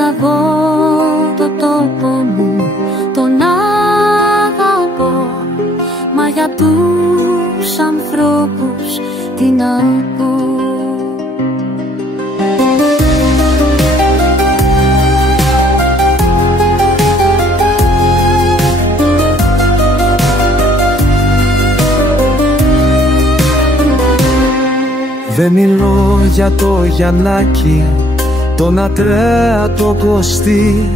Αγαπώ το τόπο μου, τον αγαπώ, μα για τους ανθρώπους τι να πω. Δεν μιλώ για το Γιαννάκη, τον Ατρέα, το Κωστή,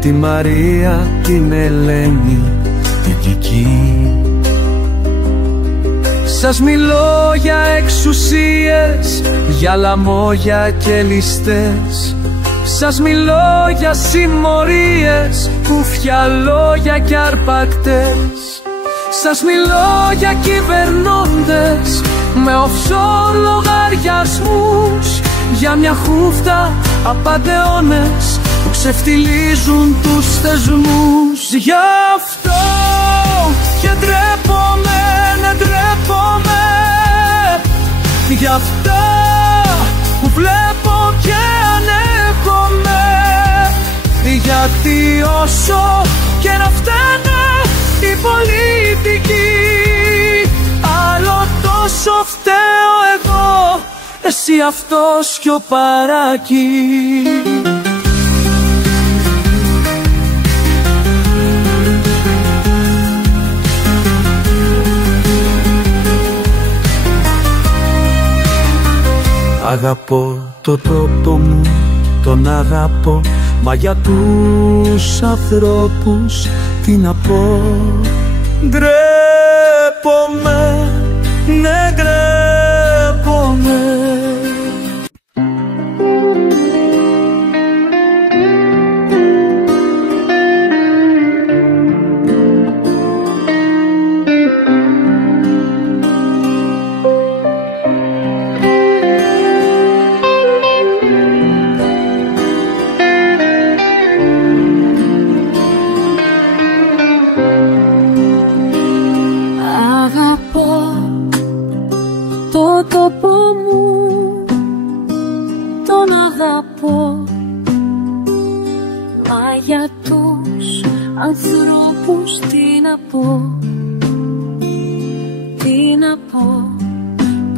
τη Μαρία, την Ελένη, την Κική. Σας μιλώ για εξουσίες, για λαμόγια και ληστές. Σας μιλώ για συμμορίες, κουφιά λόγια και αρπακτές. Σας μιλώ για κυβερνώντες με offshore λογαριασμούς, για μια χούφτα απατεώνες που ξεφτιλίζουν τους θεσμούς. Γι' αυτό και ντρέπομαι, ναι ντρέπομαι, γι' αυτά που βλέπω και ανέχομαι. Γιατί όσο και να φταίνε οι πολιτικοί, άλλο τόσο φταίω εγώ, εσύ αυτός κι ο παράκι. Αγαπώ το τόπο μου, τον αγαπώ, μα για τους ανθρώπους τι να πω. Ντρέπομαι, ναι ντρέπομαι. Το τόπο μου, τον αγαπώ, μα για τους ανθρώπους τι να πω, τι να πω,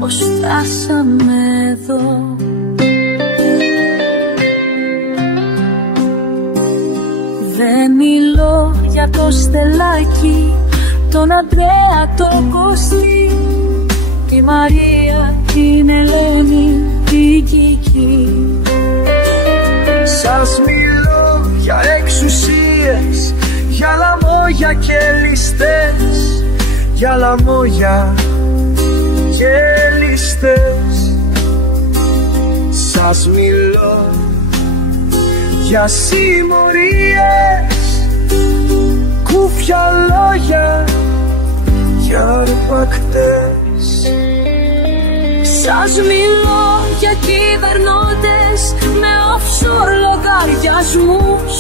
πως φτάσαμε εδώ. Δεν μιλώ για το Στελάκι, τον Αντρέα, τον Κωστή, τη Μαρία, την Ελένη, την Κική. Σας μιλώ για εξουσίες, για λαμόγια και ληστές, για λαμόγια και ληστές. Σας μιλώ για συμμορίες, κούφια λόγια και αρπακτές. Σας μιλώ για κυβερνώντες με offshore λογαριασμούς,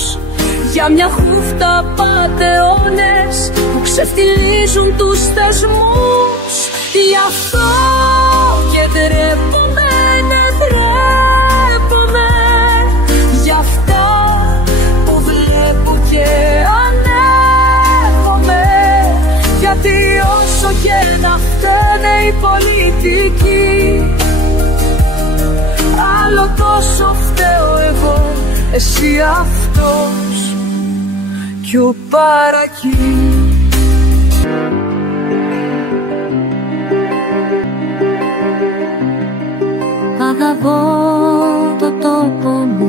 για μια χούφτα πατεώνες που ξεφτιλίζουν τους θεσμούς. Γι' αυτό και ντρέπομαι, ναι ντρέπομαι, γι' αυτά που βλέπω και ανέχομαι. Γιατί όσο και να φταίνε οι πολιτικοί, άλλο τόσο φταίω εγώ, εσύ αυτός κι ο παρακεί. Αγαπώ το τόπο μου,